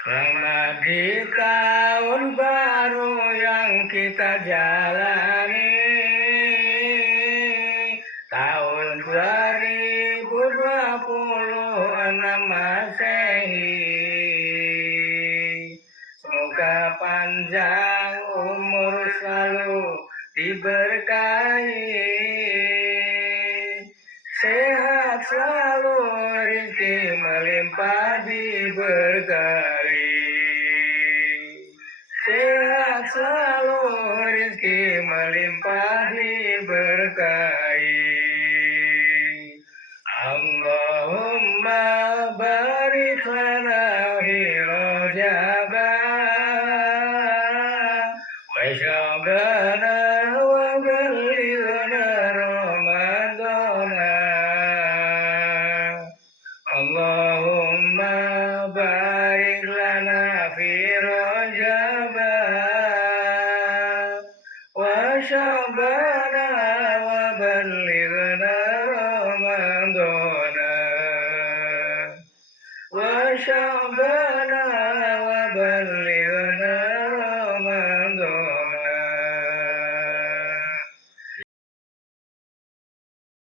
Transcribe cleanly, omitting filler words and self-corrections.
Selamat di tahun baru yang kita jalani, tahun 2026 Masehi. Semoga panjang umur selalu diberkahi, sehat selalu, rezeki melimpah diberkahi. Sehat selalu, rezeki melimpah diberkahi. Allahumma barik lana fi Rajab wa Sya'bana wa ballighna Ramadana. Allahumma barik lana fi Rajab wa Sya'bana wa ballighna Ramadana wa Sya'bana